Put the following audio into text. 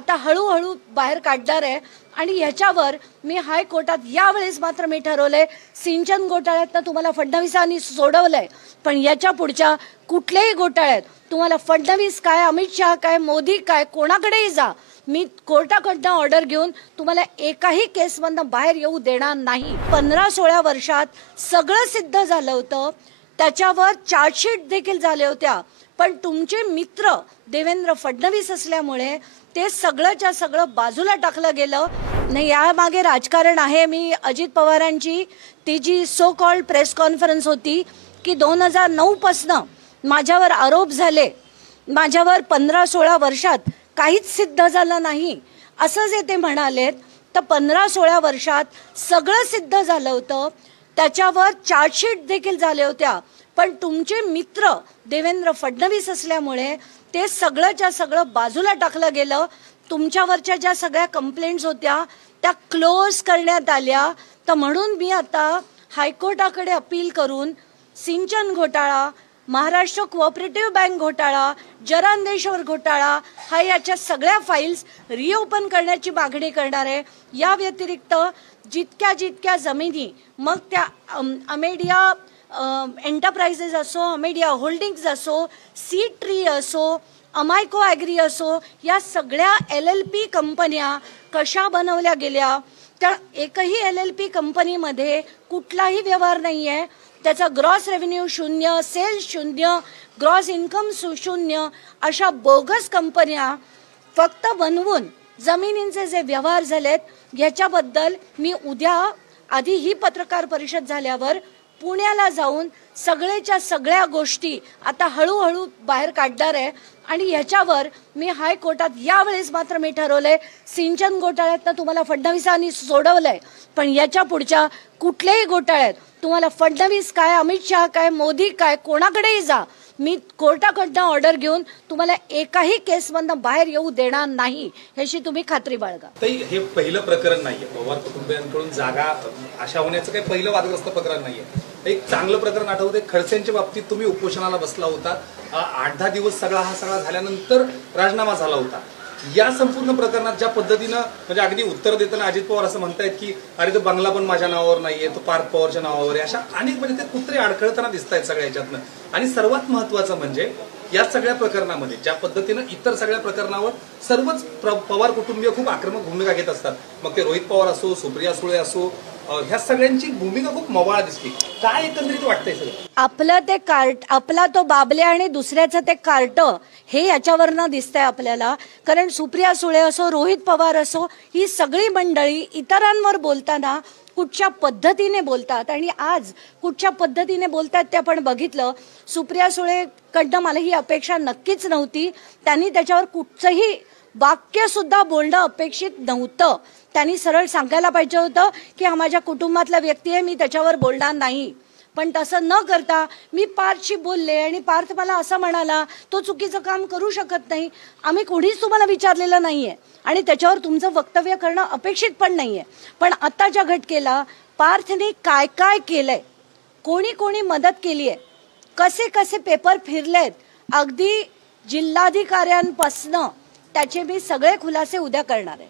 आता हळूहळू बाहेर काढणार आहे आणि ह्याच्यावर मी हायकोर्टात यावेळेस मात्र मी ठरवलंय सिंचन घोटाळ्यातनं तुम्हाला फडणवीसांनी सोडवलंय, पण याच्या पुढच्या कुठल्याही घोटाळ्यात तुम्हाला फडणवीस काय, अमित शहा काय, मोदी काय, कोणाकडेही जा, मी कोर्टाकडनं ऑर्डर घेऊन तुम्हाला एकाही केसमधनं बाहेर येऊ देणार नाही। 15-16 वर्षात सगळं सिद्ध झालं होतं, त्याच्यावर चार्जशीट देखील झाल्या होत्या, पण तुमचे मित्र देवेंद्र फडणवीस असल्यामुळे ते सगळंच्या सगळं बाजूला टाकलं गेलं नाही। यामागे राजकारण आहे। मी अजित पवारांची ती जी सो कॉल्ड प्रेस कॉन्फरन्स होती की 2009 पासनं माझ्यावर आरोप झाले, माझ्यावर 15-16 वर्षात काहीच सिद्ध झालं नाही असं जे ते म्हणालेत, तर 15-16 वर्षात सगळं सिद्ध झालं होतं, त्याच्यावर चार्जशीट देखील झाल्या होत्या, पण तुमचे मित्र देवेंद्र फडणवीस असल्यामुळे ते सगळंच्या सगळं बाजूला टाकलं गेलं। तुमच्यावरच्या ज्या सगळ्या कंप्लेंट्स होत्या त्या क्लोज करण्यात आल्या। तर म्हणून मी आता हायकोर्टाकडे अपील करून सिंचन घोटाळा, महाराष्ट्र कोऑपरेटिव्ह बँक घोटाळा, जरांदेश्वर घोटाळा हा याच्या सगळ्या फाईल्स रिओपन करण्याची मागणी करणार आहे। या व्यतिरिक्त जितक्या जमिनी, मग त्या अमेडिया एंटरप्राइजेस असो, अमेडिया होल्डिंग्स असो, सीड ट्री असो, अमायको ॲग्री असो, या सगळ्या LLP कंपन्या कशा बनवल्या गेल्या, त्या एकही LLP कंपनीमध्ये कुठलाही व्यवहार नाही आहे, त्याचा ग्रॉस रेव्हेन्यू शून्य, सेल्स शून्य, ग्रॉस इन्कम शून्य, अशा बोगस कंपन्या फक्त बनवून जमिनींचे जे व्यवहार झालेत याच्याबद्दल मी उद्या आधी ही पत्रकार परिषद झाल्यावर पुण्याला जाऊन सगळेच्या सगळ्या गोष्टी आता हळूहळू बाहेर काढणार आहे आणि ह्याच्यावर मी हायकोर्टात यावेळेस मात्र मी ठरवलंय सिंचन घोटाळ्यातनं तुम्हाला फडणवीसांनी सोडवलंय, पण याच्या पुढच्या कुठल्याही घोटाळ्यात तुम्हाला फडणवीस काय, अमित शहा काय, मोदी काय, कोणाकडेही जा, मी कोर्टाकडनं ऑर्डर घेऊन तुम्हाला एकाही केसमधनं बाहेर येऊ देणार नाही, ह्याची तुम्ही खात्री बाळगा। हे पहिलं प्रकरण नाहीये, पवार कुटुंबियांकडून जागा अशा होण्याचं काही पहिलं वादग्रस्त प्रकरण नाहीये। एक चांगलं प्रकरण आठवते, खडसेंच्या बाबतीत तुम्ही उपोषणाला बसला होता, 8-10 दिवस हा सगळा झाल्यानंतर राजीनामा झाला होता। या संपूर्ण प्रकरणात ज्या पद्धतीनं म्हणजे अगदी उत्तर देताना अजित पवार असं म्हणतायत की अरे तो बंगला पण माझ्या नावावर नाहीये, तो पार्थ पवारच्या नावावर आहे, अशा अनेक म्हणजे ते कुत्रे अडखळताना दिसत आहेत सगळ्या ह्याच्यातनं। आणि सर्वात महत्वाचं म्हणजे या सगळ्या प्रकरणामध्ये ज्या पद्धतीनं इतर सगळ्या प्रकरणावर सर्वच पवार कुटुंबीय खूप आक्रमक भूमिका घेत असतात, मग ते रोहित पवार असो, सुप्रिया सुळे असो, ह्या सगळ्यांची भूमिका खूप मवाळ दिसते। काय एकंदरीत वाटतंय सगळं? आपलं ते कार्ट, आपला तो बाबल्या आणि दुसऱ्याचं ते कार्ट, हे याच्यावरनं दिसतंय आपल्याला। कारण सुप्रिया सुळे असो, रोहित पवार असो, ही सगळी मंडळी इतरांवर बोलताना कुठच्या पद्धतीने बोलतात आणि आज कुठच्या पद्धतीने बोलतात ते आपण बघितलं। सुप्रिया सुळेकडनं मला ही अपेक्षा नक्कीच नव्हती, त्यांनी त्याच्यावर कुठचंही वाक्य सुद्धा बोलणं अपेक्षित नव्हतं। त्यांनी सरळ सांगायला पाहिजे होतं की हा माझ्या कुटुंबातला व्यक्ती आहे, मी त्याच्यावर बोलणार नाही, पण तसं न करता मी पार्थशी बोलले आणि पार्थ मला असं म्हणाला तो चुकीचं काम करू शकत नाही, आम्ही कोणीच तुम्हाला विचारलेलं नाहीये आणि त्याच्यावर तुमचं वक्तव्य करणं अपेक्षित पण नाहीये। पण आताच्या घटनेला पार्थने काय काय केलंय, कोणी कोणी मदत केली आहे, कसे कसे पेपर फिरलेत, अगदी जिल्हाधिकाऱ्यांपासनं त्याचे मी सगळे खुलासे उद्या करणार आहे।